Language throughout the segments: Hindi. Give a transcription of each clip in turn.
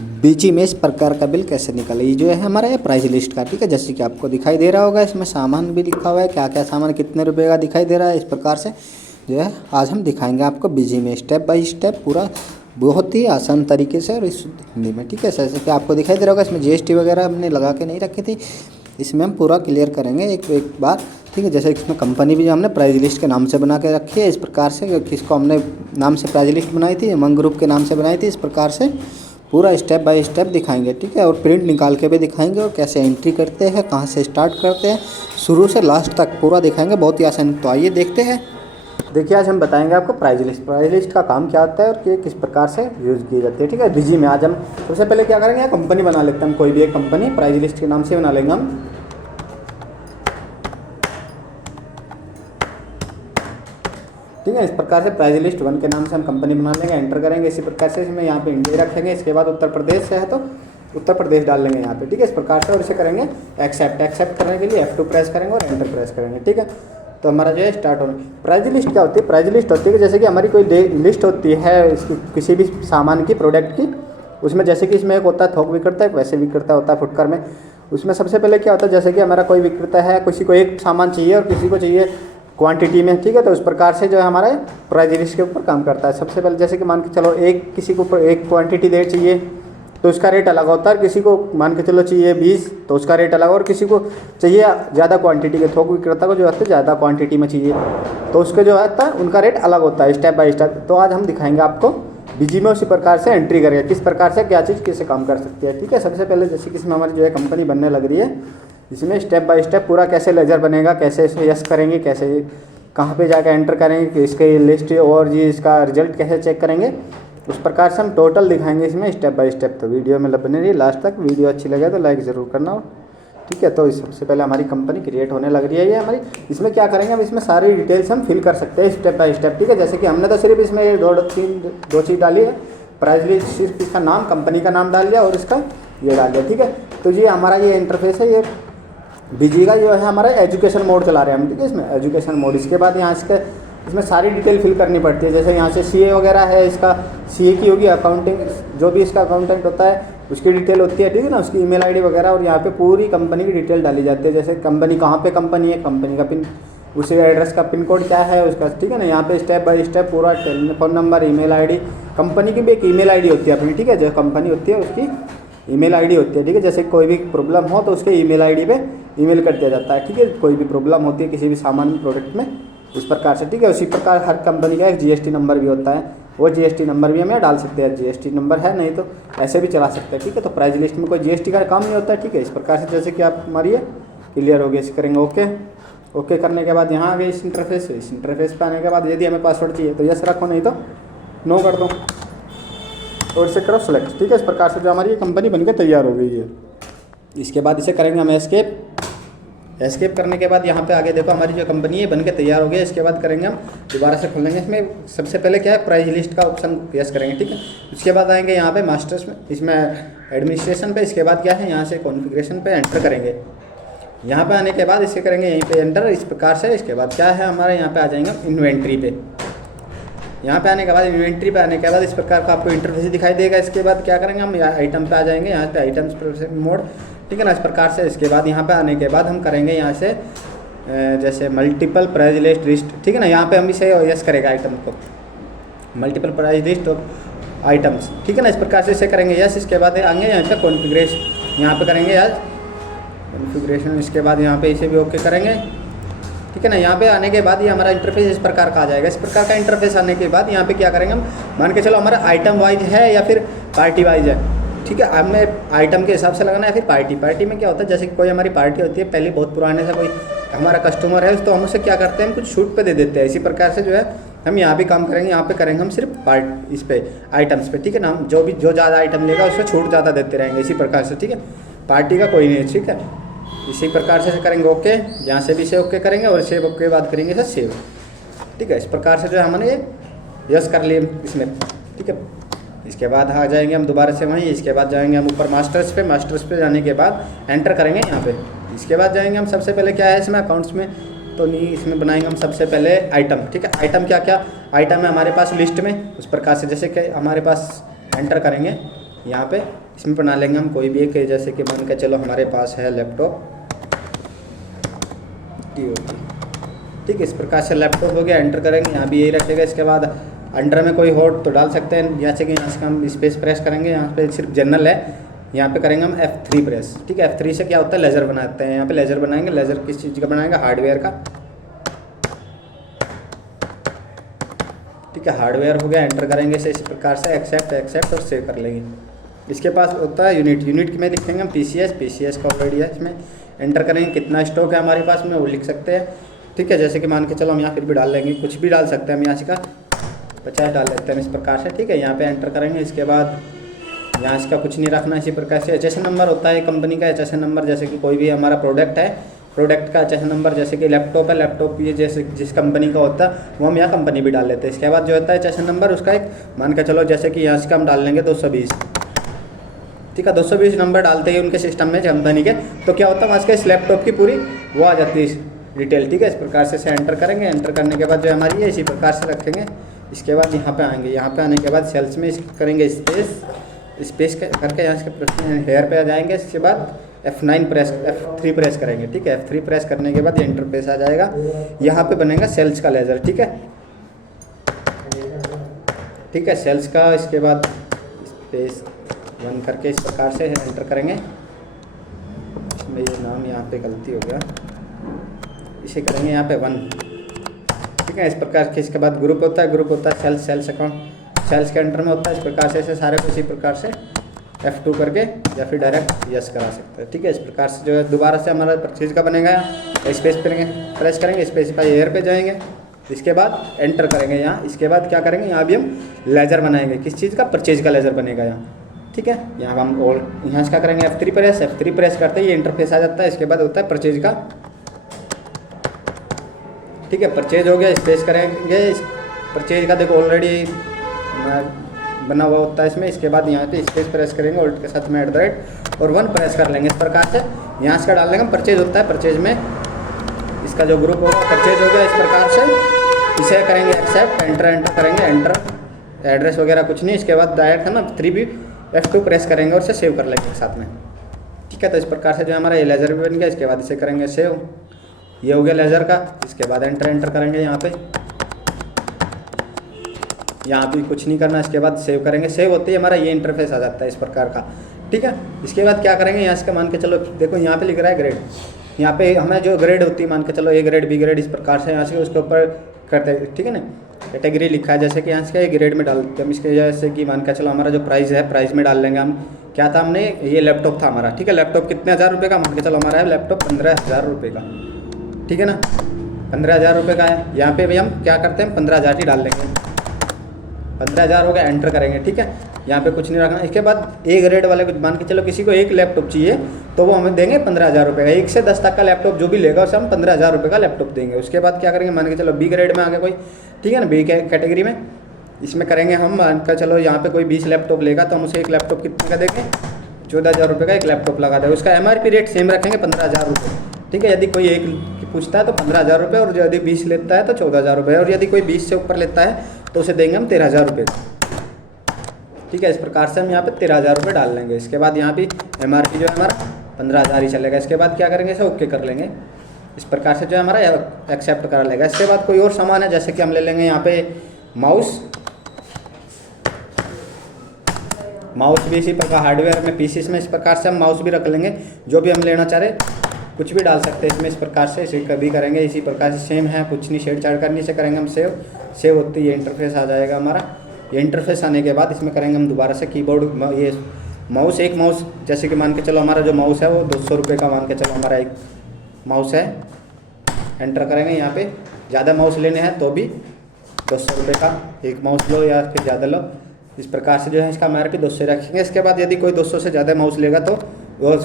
बीची में इस प्रकार का बिल कैसे निकले। ये जो है हमारा ये प्राइस लिस्ट का, ठीक है, जैसे कि आपको दिखाई दे रहा होगा, इसमें सामान भी लिखा हुआ है, क्या क्या सामान कितने रुपए का दिखाई दे रहा है। इस प्रकार से जो है आज हम दिखाएंगे आपको बीजी में स्टेप बाय स्टेप पूरा बहुत ही आसान तरीके से और इस हिंदी में, ठीक है। जैसे कि आपको दिखाई दे रहा होगा, इसमें जीएसटी वगैरह हमने लगा के नहीं रखी थी, इसमें हम पूरा क्लियर करेंगे एक बार, ठीक है। जैसे इसमें कंपनी भी हमने प्राइस लिस्ट के नाम से बना के रखी है, इस प्रकार से किसको हमने नाम से प्राइस लिस्ट बनाई थी, उमंग ग्रुप के नाम से बनाई थी। इस प्रकार से पूरा स्टेप बाय स्टेप दिखाएंगे, ठीक है, और प्रिंट निकाल के भी दिखाएंगे और कैसे एंट्री करते हैं, कहाँ से स्टार्ट करते हैं, शुरू से लास्ट तक पूरा दिखाएंगे, बहुत ही आसान। तो आइए देखते हैं। देखिए आज हम बताएंगे आपको प्राइस लिस्ट का काम क्या होता है और ये किस प्रकार से यूज़ की जाती है, ठीक है। बीजी में आज हम सबसे पहले क्या करेंगे, कंपनी बना लेते हैं हम, कोई भी एक कंपनी प्राइस लिस्ट के नाम से बना लेंगे हम। ठीक है, इस प्रकार से प्राइस लिस्ट 1 के नाम से हम कंपनी बना लेंगे, एंटर करेंगे। इसी प्रकार से इसमें यहाँ पे इंडिया रखेंगे, इसके बाद उत्तर प्रदेश से है तो उत्तर प्रदेश डाल लेंगे यहाँ पे, ठीक है, इस प्रकार से। और इसे करेंगे एक्सेप्ट करने के लिए F2 प्रेस करेंगे और एंटर प्रेस करेंगे, ठीक है। तो हमारा जो है स्टार्ट होने। प्राइस लिस्ट क्या होती है, प्राइस लिस्ट होती है कि जैसे कि हमारी कोई लिस्ट होती है किसी भी सामान की, प्रोडक्ट की, उसमें जैसे कि इसमें एक होता है थोक विक्रेता, एक वैसे विक्रेता होता है फुटकर में। उसमें सबसे पहले क्या होता है, जैसे कि हमारा कोई विक्रेता है, किसी को एक सामान चाहिए और किसी को चाहिए क्वांटिटी में, ठीक है, तो उस प्रकार से जो है हमारा प्राइस लिस्ट के ऊपर काम करता है। सबसे पहले जैसे कि मान के चलो किसी को एक क्वांटिटी दे चाहिए तो उसका रेट अलग होता है, किसी को मान के चलो चाहिए 20 तो उसका रेट अलग, और किसी को चाहिए ज़्यादा क्वांटिटी के, थोक विक्रेता को जो है ज़्यादा क्वांटिटी में चाहिए तो उसके जो है उनका रेट अलग होता है स्टेप बाय स्टेप। तो आज हम दिखाएंगे आपको बीजी में उसी प्रकार से एंट्री करेंगे, किस प्रकार से क्या चीज़ कैसे काम कर सकती है, ठीक है। सबसे पहले जैसे कि इसमें हमारी जो है कंपनी बनने लग रही है, इसमें स्टेप बाय स्टेप पूरा कैसे लेजर बनेगा, कैसे इसे यस करेंगे, कैसे कहाँ पे जाकर एंटर करेंगे कि इसके लिस्ट और जी इसका रिजल्ट कैसे चेक करेंगे, उस प्रकार से हम टोटल दिखाएंगे इसमें स्टेप बाय स्टेप। तो वीडियो में बने रही लास्ट तक, वीडियो अच्छी लगे तो लाइक ज़रूर करना, ठीक है। तो सबसे पहले हमारी कंपनी क्रिएट होने लग रही है ये हमारी। इसमें क्या करेंगे, हम इसमें सारी डिटेल्स हम फिल कर सकते हैं स्टेप बाय स्टेप, ठीक है। जैसे कि हमने तो सिर्फ इसमें दो चीज़ डाली है, प्राइस लिस्ट, सिर्फ इसका नाम, कंपनी का नाम डाल दिया और इसका ये डाल दिया, ठीक है। तो ये हमारा ये इंटरफेस है, ये बीजी का जो है हमारा एजुकेशन मोड चला रहे हैं हम, ठीक है, इसमें एजुकेशन मोड। इसके बाद यहाँ इसमें सारी डिटेल फिल करनी पड़ती है, जैसे यहाँ से सीए वगैरह है, इसका सीए की होगी, अकाउंटिंग जो भी इसका अकाउंटेंट होता है उसकी डिटेल होती है, ठीक है ना, उसकी ईमेल आईडी वगैरह, और यहाँ पे पूरी कंपनी की डिटेल डाली जाती है, जैसे कंपनी कहाँ पे कंपनी है, कंपनी का पिन, उसी एड्रेस का पिन कोड क्या है उसका, ठीक है ना। यहाँ पे स्टेप बाय स्टेप पूरा telephone number, email ID, company की भी एक ईमेल आईडी होती है अपनी, ठीक है, जो कंपनी होती है उसकी ईमेल आईडी होती है, ठीक है। जैसे कोई भी प्रॉब्लम हो तो उसके ईमेल आईडी पे ईमेल कर दिया जाता है, ठीक है, कोई भी प्रॉब्लम होती है किसी भी सामान प्रोडक्ट में, उस प्रकार से, ठीक है। उसी प्रकार हर कंपनी का एक जीएसटी नंबर भी होता है, वो जीएसटी नंबर भी हमें डाल सकते हैं, जीएसटी नंबर है नहीं तो ऐसे भी चला सकते हैं, ठीक है। तो प्राइस लिस्ट में कोई जीएसटी का काम नहीं होता है, ठीक है। इस प्रकार से जैसे कि आप हमारी क्लियर हो गई, इसे करेंगे ओके करने के बाद यहाँ आ गए इस इंटरफेस पे आने के बाद यदि हमें पासवर्ड चाहिए तो यस रखो, नहीं तो नो कर दो और इसे करो सेलेक्ट, ठीक है। इस प्रकार से जो हमारी ये कंपनी बनकर तैयार हो गई है। इसके बाद इसे करेंगे हम एस्केप करने के बाद यहाँ पे आगे देखो हमारी जो कंपनी है बनके तैयार हो गई है। इसके बाद करेंगे हम दोबारा से खोलेंगे, इसमें सबसे पहले क्या है प्राइस लिस्ट का ऑप्शन यस करेंगे, ठीक है। उसके बाद आएंगे यहाँ पे मास्टर्स में, इसमें एडमिनिस्ट्रेशन पे, इसके बाद क्या है यहाँ से कॉन्फ़िगरेशन पे एंटर करेंगे। यहाँ पे आने के बाद इसे करेंगे यहीं पे एंटर, इस प्रकार से। इसके बाद क्या है हमारे यहाँ पे आ जाएंगे इन्वेंट्री पे। यहाँ पे आने के बाद इन्वेंट्री पे आने के बाद इस प्रकार का आपको इंटरफेस दिखाई देगा। इसके बाद क्या करेंगे हम आइटम पे आ जाएंगे, यहाँ पे आइटम्स प्रोसेसिंग मोड, ठीक है ना, इस प्रकार से। इसके बाद यहाँ पे आने के बाद हम करेंगे यहाँ से जैसे मल्टीपल प्राइस लिस्ट, ठीक है ना, यहाँ पे हम इसे यस करेगा आइटम को, multiple price list of items, ठीक है ना, इस प्रकार से इसे करेंगे यस। इसके बाद आएंगे यहाँ पे कॉन्फ़िगरेशन, यहाँ पे करेंगे आज कॉन्फ़िगरेशन। इसके बाद यहाँ पे इसे भी ओके करेंगे, ठीक है ना। यहाँ पे आने के बाद ये हमारा इंटरफेस इस प्रकार का आ जाएगा। इस प्रकार का इंटरफेस आने के बाद यहाँ पे क्या करेंगे हम, मान के चलो हमारा आइटम वाइज है या फिर पार्टी वाइज है, ठीक है। हमें आइटम के हिसाब से लगाना है, फिर पार्टी में क्या होता है, जैसे कि कोई हमारी पार्टी होती है पहले बहुत पुराने से कोई हमारा कस्टमर है तो हम उसे क्या करते हैं, हम कुछ छूट पे दे देते हैं। इसी प्रकार से जो है हम यहाँ भी काम करेंगे, यहाँ पे करेंगे हम सिर्फ इस पे आइटम्स पे, ठीक है ना। हम जो ज़्यादा आइटम लेगा उसको छूट ज़्यादा देते रहेंगे, इसी प्रकार से, ठीक है। पार्टी का कोई नहीं, ठीक है। इसी प्रकार से करेंगे ओके, यहाँ से भी इसे ओके करेंगे और सेव ओके बाद करेंगे सर सेव, ठीक है। इस प्रकार से जो है हमने यस कर लिए इसमें, ठीक है। इसके बाद आ जाएंगे हम दोबारा से वहीं, इसके बाद जाएंगे हम ऊपर मास्टर्स पे जाने के बाद एंटर करेंगे यहाँ पे। इसके बाद जाएंगे हम सबसे पहले क्या है इसमें अकाउंट्स में, तो नहीं इसमें बनाएंगे हम सबसे पहले आइटम, ठीक है। आइटम क्या क्या आइटम है हमारे पास लिस्ट में, उस प्रकार से जैसे कि हमारे पास एंटर करेंगे यहाँ पे इसमें बना लेंगे हम कोई भी एक, जैसे कि मान के चलो हमारे पास है लैपटॉप TOT, ठीक है। इस प्रकार से लैपटॉप हो गया, एंटर करेंगे, यहाँ भी यही रखेगा। इसके बाद अंडर में कोई होल्ड तो डाल सकते हैं, जैसे कि यहाँ से हम स्पेस प्रेस करेंगे, यहाँ पे सिर्फ जनरल है, यहाँ पे करेंगे हम F3 प्रेस, ठीक है। F3 से क्या होता है, लेज़र बनाते हैं, यहाँ पे लेज़र बनाएंगे। लेज़र किस चीज़ का बनाएंगे, हार्डवेयर का, ठीक है। हार्डवेयर हो गया, एंटर करेंगे इसे इस प्रकार से, एक्सेप्ट और सेव कर लेंगे। इसके पास होता है यूनिट में लिखेंगे हम PCS का ऑलरेडी है, इसमें एंटर करेंगे। कितना स्टॉक है हमारे पास में वो लिख सकते हैं, ठीक है। जैसे कि मान के चलो हम यहाँ फिर भी डाल लेंगे, कुछ भी डाल सकते हैं हम, यहाँ से का 50 डाल लेते हैं इस प्रकार से, ठीक है। यहाँ पे एंटर करेंगे। इसके बाद यहाँ इसका कुछ नहीं रखना, इसी प्रकार से HSN नंबर होता है कंपनी का, HSN नंबर, जैसे कि कोई भी हमारा प्रोडक्ट है, प्रोडक्ट का HSN नंबर, जैसे कि लैपटॉप है, लैपटॉप ये जैसे जिस कंपनी का होता है वो हम यहाँ कंपनी भी डाल लेते हैं। इसके बाद जो होता है HSN नंबर, उसका एक मान के चलो, जैसे कि यहाँ से हम डाल लेंगे 220, ठीक है। 220 नंबर डालते ही उनके सिस्टम में कंपनी के, तो क्या होता है वहाँ से इस लैपटॉप की पूरी वो आ जाती है डिटेल, ठीक है। इस प्रकार से एंटर करेंगे। एंटर करने के बाद जो हमारी है इसी प्रकार से रखेंगे। इसके बाद यहाँ पे आएंगे, यहाँ पे आने के बाद सेल्स में करेंगे स्पेस करके यहाँ से हेयर पे आ जाएंगे। इसके बाद F3 प्रेस करेंगे, ठीक है। F3 प्रेस करने के बाद ये इंटरफेस आ जाएगा, यहाँ पे बनेगा सेल्स का लेज़र, ठीक है, ठीक है, सेल्स का। इसके बाद स्पेस 1 करके इस प्रकार से एंटर करेंगे। इसमें ये नाम यहाँ पे गलती हो गया, इसे करेंगे यहाँ पे 1, ठीक है। इस प्रकार के इसके बाद ग्रुप होता है सेल्स अकाउंट, सेल्स के अंडर में होता है। इस प्रकार से ऐसे सारे को इसी प्रकार से F2 करके या फिर डायरेक्ट यस करा सकते हैं, ठीक है। इस प्रकार से जो है दोबारा से हमारा परचेज का बनेगा, स्पेस प्रेस करेंगे, स्पेसिफाई एयर पे जाएंगे। इसके बाद एंटर करेंगे यहाँ। इसके बाद क्या करेंगे, यहाँ भी हम लेज़र बनाएंगे, किस चीज़ का, परचेज का लेज़र बनेगा यहाँ, ठीक है। यहाँ हम और यहाँ से क्या करेंगे, F3 प्रेस करते ही ये इंटरफेस आ जाता है। इसके बाद होता है परचेज का, ठीक है। परचेज हो गया, स्पेस करेंगे, परचेज का देखो ऑलरेडी बना हुआ होता है इसमें। इसके बाद यहाँ पे स्पेस प्रेस करेंगे, ऑल्ट के साथ में @ और 1 प्रेस कर लेंगे। इस प्रकार से यहाँ से डाल लेंगे, परचेज होता है, परचेज में इसका जो ग्रुप होगा परचेज हो गया। इस प्रकार से इसे करेंगे एक्सेप्ट, एंटर करेंगे, एंटर एड्रेस वगैरह कुछ नहीं। इसके बाद डायरेक्ट है ना F2 प्रेस करेंगे और इसे सेव कर लेंगे साथ में, ठीक है। तो इस प्रकार से जो हमारा ये लेज़र भी बन गया। इसके बाद इसे करेंगे सेव, ये हो गया लेज़र का। इसके बाद एंटर करेंगे यहाँ पे, यहाँ भी कुछ नहीं करना। इसके बाद सेव करेंगे, सेव होते ही हमारा ये इंटरफेस आ जाता है इस प्रकार का, ठीक है। इसके बाद क्या करेंगे, यहाँ से मान के चलो, देखो यहाँ पे लिख रहा है ग्रेड, यहाँ पे हमें जो ग्रेड होती है मान के चलो A ग्रेड B ग्रेड, इस प्रकार से यहाँ से उसके ऊपर करते हैं, ठीक है ना। कैटेगरी लिखा है, जैसे कि यहाँ से A ग्रेड में डालते हम इसके, जैसे कि मान के चलो हमारा जो प्राइस है, प्राइस में डाल लेंगे हम। क्या था हमने, ये लैपटॉप था हमारा, ठीक है। लैपटॉप कितने हज़ार रुपये का, मान के चलो हमारा है लैपटॉप 15,000 रुपये का, ठीक है ना, 15,000 रुपये का है। यहाँ पे भी हम क्या करते हैं, 15,000 ही डाल लेंगे, 15,000 हो गया, एंटर करेंगे, ठीक है। यहाँ पे कुछ नहीं रखना। इसके बाद A ग्रेड वाले को मान के चलो किसी को एक लैपटॉप चाहिए तो वो हमें देंगे 15,000 रुपये का। 1 से 10 तक का लैपटॉप जो भी लेगा उसे हम 15,000 रुपये का लैपटॉप देंगे। उसके बाद क्या करेंगे, मान के चलो B ग्रेड में आ गया कोई, ठीक है ना, B कैटेगरी में, इसमें करेंगे हम मान के चलो यहाँ पे कोई 20 लैपटॉप लेगा तो हम उसे एक लैपटॉप कितने का देंगे, 14,000 रुपये का एक लैपटॉप लगा देगा। उसका MRP रेट सेम रखेंगे 15,000 रुपये, ठीक है। यदि कोई एक पूछता है तो 15,000 रुपये, और यदि 20 लेता है तो 14,000 रुपये, और यदि कोई 20 से ऊपर लेता है तो उसे देंगे हम 13,000 रुपये, ठीक है। इस प्रकार से हम यहाँ पे 13,000 रुपये डाल लेंगे। इसके बाद यहाँ भी MRP जो है हमारा 15,000 ही चलेगा। इसके बाद क्या करेंगे, इसे ओके कर लेंगे। इस प्रकार से जो है हमारा एक्सेप्ट कर लेगा। इसके बाद कोई और सामान है, जैसे कि हम ले लेंगे यहाँ पे माउस भी इसी प्रकार हार्डवेयर में पीसीस में इस प्रकार से हम माउस भी रख लेंगे। जो भी हम लेना चाह रहे कुछ भी डाल सकते हैं इसमें, इस प्रकार से इसे कभी करेंगे। इसी प्रकार से सेम है, कुछ नहीं छेड़छाड़ करनी से करेंगे हम सेव होती है, ये इंटरफेस आ जाएगा हमारा। ये इंटरफेस आने के बाद इसमें करेंगे हम दोबारा से कीबोर्ड, ये माउस, एक माउस जैसे कि मान के चलो हमारा जो माउस है वो 200 रुपये का मान के चलो हमारा एक माउस है। एंटर करेंगे यहाँ पे, ज़्यादा माउस लेने हैं तो भी 200 रुपये का एक माउस लो या फिर ज़्यादा लो। इस प्रकार से जो है इसका MRP 200 रखेंगे। इसके बाद यदि कोई 200 से ज़्यादा माउस लेगा तो वो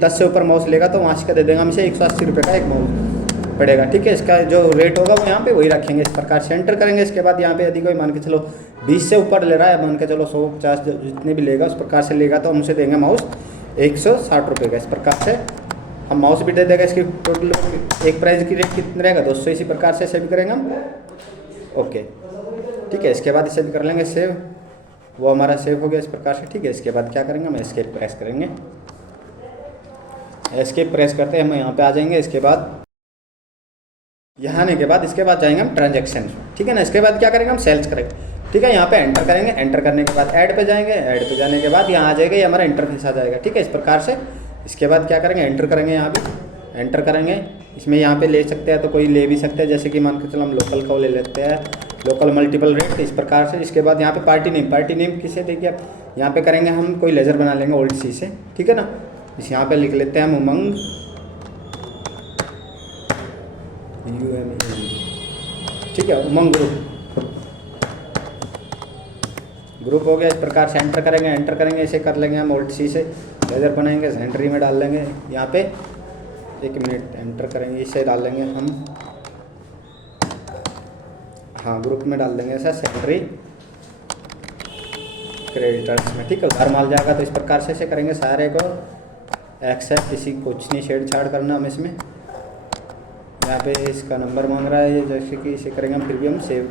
10 से ऊपर माउस लेगा तो वहाँ से का दे देंगे हम इसे 180 रुपये का एक माउस पड़ेगा, ठीक है। इसका जो रेट होगा वो यहाँ पे वही रखेंगे। इस प्रकार से एंटर करेंगे। इसके बाद यहाँ पे यदि कोई मान के चलो 20 से ऊपर ले रहा है, मान के चलो 150 जितने भी लेगा उस प्रकार से लेगा तो हम उसे देंगे माउस 160 रुपये का। इस प्रकार से हम माउस भी दे देगा। इसकी टोटल एक प्राइस की रेट कितनी रहेगा, 200। इसी प्रकार से सेव करेंगे हम, ओके, ठीक है। इसके बाद इसे भी कर लेंगे सेव। वो हमारा सेव हो गया इस प्रकार से। ठीक है, इसके बाद क्या करेंगे, हम एस्केप प्रेस करेंगे। एस्केप प्रेस करते हम यहाँ पे आ जाएंगे। इसके बाद यहाँ आने के बाद इसके बाद जाएंगे हम ट्रांजेक्शन, ठीक है ना। इसके बाद क्या करेंगे, हम सेल्स करेंगे, ठीक है। यहाँ पे एंटर करेंगे, एंटर करने के बाद ऐड पे जाएंगे, ऐड पे जाने के बाद यहाँ आ जाएगा, ये हमारा इंटरफेस आ जाएगा, ठीक है, इस प्रकार से। इसके बाद क्या करेंगे, एंटर करेंगे, यहाँ पे एंटर करेंगे। इसमें यहाँ पे ले सकते हैं तो कोई ले भी सकते हैं, जैसे कि मान के चलो हम लोकल का ले लेते हैं, लोकल मल्टीपल रेट, इस प्रकार से। इसके बाद यहाँ पे पार्टी नेम किसे देखिए आप यहाँ पे करेंगे, हम कोई लेजर बना लेंगे ओल्ड सी से, ठीक है ना। इस यहाँ पे लिख लेते हैं हम उमंग, ठीक है, उमंग ग्रुप हो गया। इस प्रकार से एंटर करेंगे, एंटर करेंगे, इसे कर लेंगे हम ओल्ड सी से लेजर बनाएंगे, सेंट्री में डाल लेंगे। यहाँ पे 1 मिनट एंटर करेंगे, इसे डाल लेंगे हम, हाँ ग्रुप में डाल देंगे ऐसा सेंट्री क्रेडिटर्स में, ठीक है, उधार माल जाएगा। तो इस प्रकार से इसे करेंगे सारे को एक्सेप्ट, किसी कुछ नहीं छेड़छाड़ करना हम इसमें। यहाँ पे इसका नंबर मांग रहा है, जैसे कि इसे करेंगे हम, फिर भी हम सेव,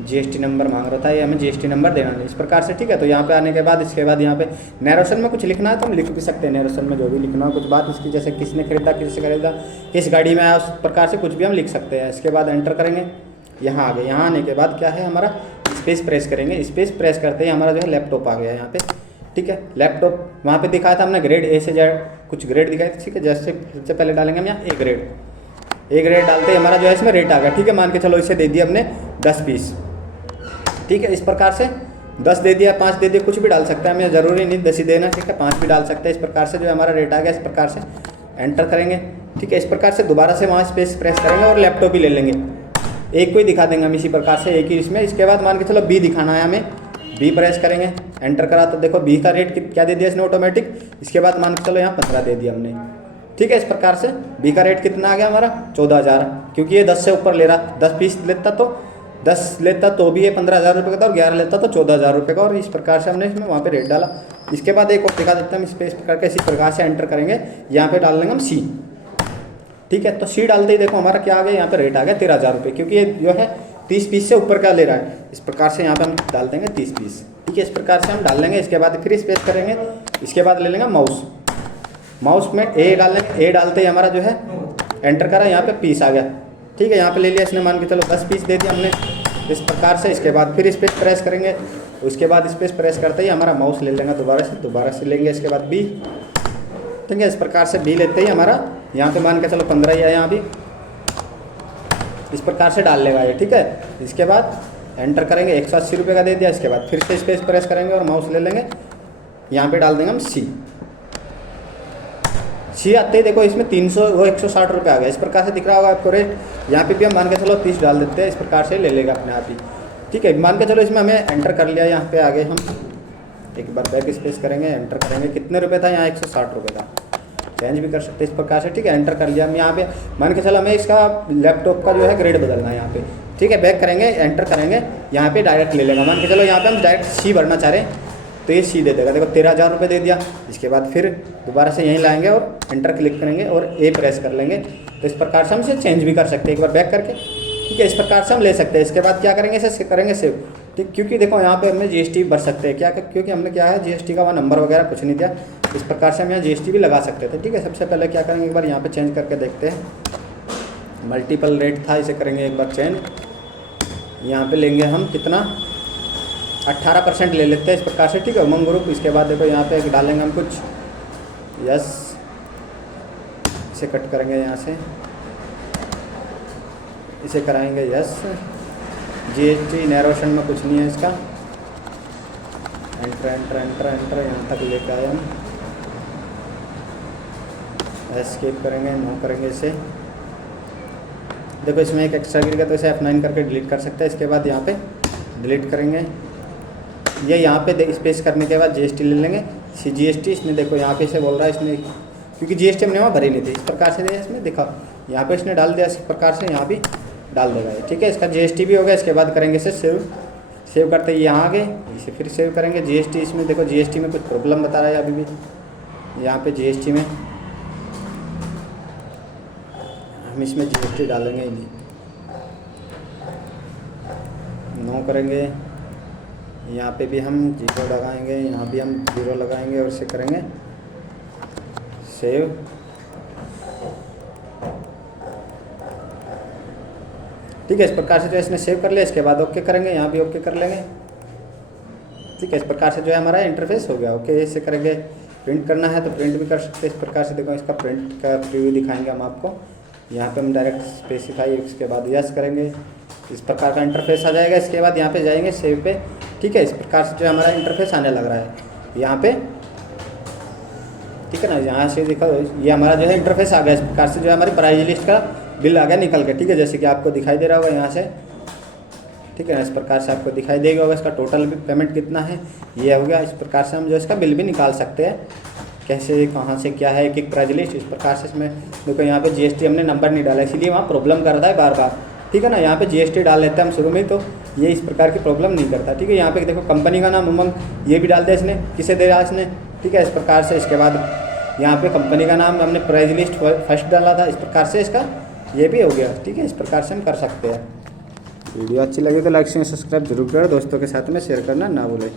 जीएसटी नंबर मांग रहा था, ये हमें जीएसटी नंबर देना नहीं, इस प्रकार से, ठीक है। तो यहाँ पे आने के बाद इसके बाद यहाँ पे नैरेशन में कुछ लिखना है तो हम लिख भी सकते हैं, नैरेशन में जो भी लिखना हो, कुछ बात इसकी, जैसे किसने खरीदा, किससे खरीदा, किस गाड़ी में आया, उस प्रकार से कुछ भी हम लिख सकते हैं। इसके बाद एंटर करेंगे, यहाँ आ गए। यहाँ आने के बाद क्या है, हमारा स्पेस प्रेस करेंगे, स्पेस प्रेस करते ही हमारा जो है लैपटॉप आ गया यहाँ पे, ठीक है। लैपटॉप वहाँ पे दिखाया था हमने ग्रेड ए से जेड, कुछ ग्रेड दिखाए थे, ठीक है। जैसे सबसे पहले डालेंगे हम यहाँ ए ग्रेड डालते ही हमारा जो है इसमें रेट आ गया, ठीक है। मान के चलो इसे दे दिया हमने 10 पीस, ठीक है। इस प्रकार से 10 दे दिया, 5 दे दिया, कुछ भी डाल सकता है, हमें ज़रूरी नहीं 10 ही देना, ठीक है, 5 भी डाल सकते हैं। इस प्रकार से जो है हमारा रेट आ गया, इस प्रकार से एंटर करेंगे, ठीक है। इस प्रकार से दोबारा से वहाँ स्पेस प्रेस करेंगे और लैपटॉप ही ले लेंगे, एक को ही दिखा देंगे हम इसी प्रकार से, एक ही इसमें। इसके बाद मान के चलो बी दिखाना है हमें, बी प्रेस करेंगे, एंटर करा तो देखो बी का रेट क्या दे दिया इसने ऑटोमेटिक। इसके बाद मान के चलो यहाँ 15 दे दिया हमने, ठीक है। इस प्रकार से बी का रेट कितना आ गया हमारा 14,000, क्योंकि ये 10 से ऊपर ले रहा, 10 पीस लेता तो 10 लेता तो भी ये 15,000 रुपये का था, और 11 लेता तो 14,000 रुपये का, और इस प्रकार से हमने इसमें वहाँ पे रेट डाला। इसके बाद एक और दिखा देता हम, स्पेस करके इसी प्रकार से एंटर करेंगे, यहाँ पे डाल लेंगे हम सी, ठीक है। तो सी डालते ही देखो हमारा क्या आ गया, यहाँ पे रेट आ गया 13,000 रुपये, क्योंकि ये जो है 30 पीस से ऊपर का ले रहा है। इस प्रकार से यहाँ पे हम डाल देंगे 30 पीस, ठीक है। इस प्रकार से हम डाल लेंगे। इसके बाद फिर स्पेस करेंगे, इसके बाद ले लेंगे माउस में ए डाल लेंगे, ए डालते ही हमारा जो है एंटर करा, यहाँ पे पीस आ गया, ठीक है। यहाँ पे ले लिया इसने, मान के चलो 10 पीस दे दिया हमने, इस प्रकार से। इसके बाद फिर स्पेस प्रेस करेंगे, उसके बाद स्पेस प्रेस करते ही हमारा माउस ले लेंगे, दोबारा से लेंगे। इसके बाद बी, ठीक है। इस प्रकार से बी लेते ही हमारा यहाँ पे मान के चलो 15 ही है, यहाँ भी इस प्रकार से डाल लेगा ये, ठीक है। इसके बाद एंटर करेंगे, 180 रुपये का दे दिया। इसके बाद फिर से स्पेस प्रेस करेंगे और माउस ले लेंगे, यहाँ पे डाल देंगे हम सी आते ही देखो इसमें 300 वो 160 रुपये आ गया, इस प्रकार से दिख रहा होगा आपको रेट। यहाँ पे भी हम मान के चलो 30 डाल देते हैं, इस प्रकार से ले लेगा अपने आप ही, ठीक है। मान के चलो इसमें हमें एंटर कर लिया, यहाँ पे आ गए हम, एक बार बैक स्पेस करेंगे, एंटर करेंगे, कितने रुपये था यहाँ 160 रुपये था, चेंज भी कर सकते हैं इस प्रकार से, ठीक है। एंटर कर लिया हम यहाँ पे, मान के चलो हमें इसका लैपटॉप का जो है ग्रेड बदलना है यहाँ पे, ठीक है। बैक करेंगे, एंटर करेंगे, यहाँ पे डायरेक्ट ले लेगा। मान के चलो यहाँ पे हम डायरेक्ट सी भरना चाह रहे हैं तो ये सी दे देगा, देखो 13,000 रुपये दे दिया। इसके बाद फिर दोबारा से यहीं लाएंगे और एंटर क्लिक करेंगे और ए प्रेस कर लेंगे, तो इस प्रकार से हम इसे चेंज भी कर सकते हैं एक बार बैक करके, ठीक है। इस प्रकार से हम ले सकते हैं। इसके बाद क्या करेंगे, इसे करेंगे सेव, ठीक, क्योंकि देखो यहाँ पे हमने जीएसटी भर सकते हैं, क्या, क्योंकि हमने क्या है जीएसटी का वहाँ नंबर वगैरह कुछ नहीं दिया, इस प्रकार से हम यहाँ जीएसटी भी लगा सकते थे, ठीक है। सबसे पहले क्या करेंगे, एक बार यहाँ पे चेंज करके देखते हैं, मल्टीपल रेट था, इसे करेंगे एक बार चेंज, यहाँ पे लेंगे हम कितना 18% ले लेते हैं इस प्रकार से, ठीक है, उमंग ग्रुप। इसके बाद देखो यहाँ पे डालेंगे हम कुछ, यस, इसे कट करेंगे यहाँ से, इसे कराएंगे यस, जीएसटी नैरोशन में कुछ नहीं है इसका, एंटर एंटर एंटर एंटर यहाँ तक लेकर आए हम, एस्केप करेंगे, नो करेंगे इसे। देखो इसमें एक एक्स्ट्रा गिर गया तो इसे F9 करके डिलीट कर सकते हैं। इसके बाद यहाँ पे डिलीट करेंगे, ये यहाँ पे स्पेस करने के बाद जीएसटी ले लेंगे, जीएसटी इसने देखो यहाँ पे इसे बोल रहा है इसने, क्योंकि जीएसटी हमने वहाँ भरी नहीं थी, इस प्रकार से इसमें देखा यहाँ पे इसने डाल दिया, इस प्रकार से यहाँ भी डाल देगा ये, ठीक है। इसका जीएसटी भी हो गया। इसके बाद करेंगे इसे सेव करते ही यहाँ आ गए, इसे फिर सेव करेंगे। जीएसटी इसमें देखो जीएसटी में कुछ प्रॉब्लम बता रहा है अभी भी, यहाँ पे जीएसटी में हम इसमें जीएसटी डालेंगे ही नहीं, नो करेंगे, यहाँ पे भी हम 0 लगाएंगे, यहाँ भी हम 0 लगाएंगे और इसे करेंगे सेव। ठीक है, इस प्रकार से जो है इसने सेव कर लिया। इसके बाद ओके करेंगे, यहाँ भी ओके कर लेंगे। ठीक है, इस प्रकार से जो है हमारा इंटरफेस हो गया। ओके, इसे करेंगे प्रिंट करना है तो प्रिंट भी कर सकते हैं इस प्रकार से। देखो इसका प्रिंट का प्रीव्यू दिखाएंगे हम आपको। यहाँ पे हम डायरेक्ट स्पेसिफाई, इसके बाद यस करेंगे, इस प्रकार का इंटरफेस आ जाएगा। इसके बाद यहाँ पे जाएंगे सेव पे। ठीक है, इस प्रकार से जो हमारा इंटरफेस आने लग रहा है यहाँ पे। ठीक है ना, यहाँ से देखो ये हमारा जो है इंटरफेस आ गया। इस प्रकार से जो है हमारी प्राइस लिस्ट का बिल आ गया निकल के। ठीक है, जैसे कि आपको दिखाई दे रहा होगा यहाँ से। ठीक है ना, इस प्रकार से आपको दिखाई देगा होगा इसका टोटल पेमेंट कितना है, ये हो गया। इस प्रकार से हम जो इसका बिल भी निकाल सकते हैं, कैसे कहाँ से क्या है, एक प्राइस लिस्ट। इस प्रकार से इसमें देखो यहाँ पे जीएसटी हमने नंबर नहीं डाला, इसीलिए वहाँ प्रॉब्लम कर रहा है बार बार। ठीक है ना, यहाँ पे जीएसटी डाल लेते हैं हम शुरू में, तो ये इस प्रकार की प्रॉब्लम नहीं करता। ठीक है, यहाँ पे देखो कंपनी का नाम उमंग, ये भी डाल दिया इसने, किसे दे रहा इसने। ठीक है, इस प्रकार से इसके बाद यहाँ पे कंपनी का नाम हमने प्राइस लिस्ट फर्स्ट डाला था, इस प्रकार से इसका ये भी हो गया। ठीक है, इस प्रकार से हम कर सकते हैं। वीडियो अच्छी लगी तो लाइक शेयर सब्सक्राइब जरूर करें, दोस्तों के साथ में शेयर करना ना भूलें।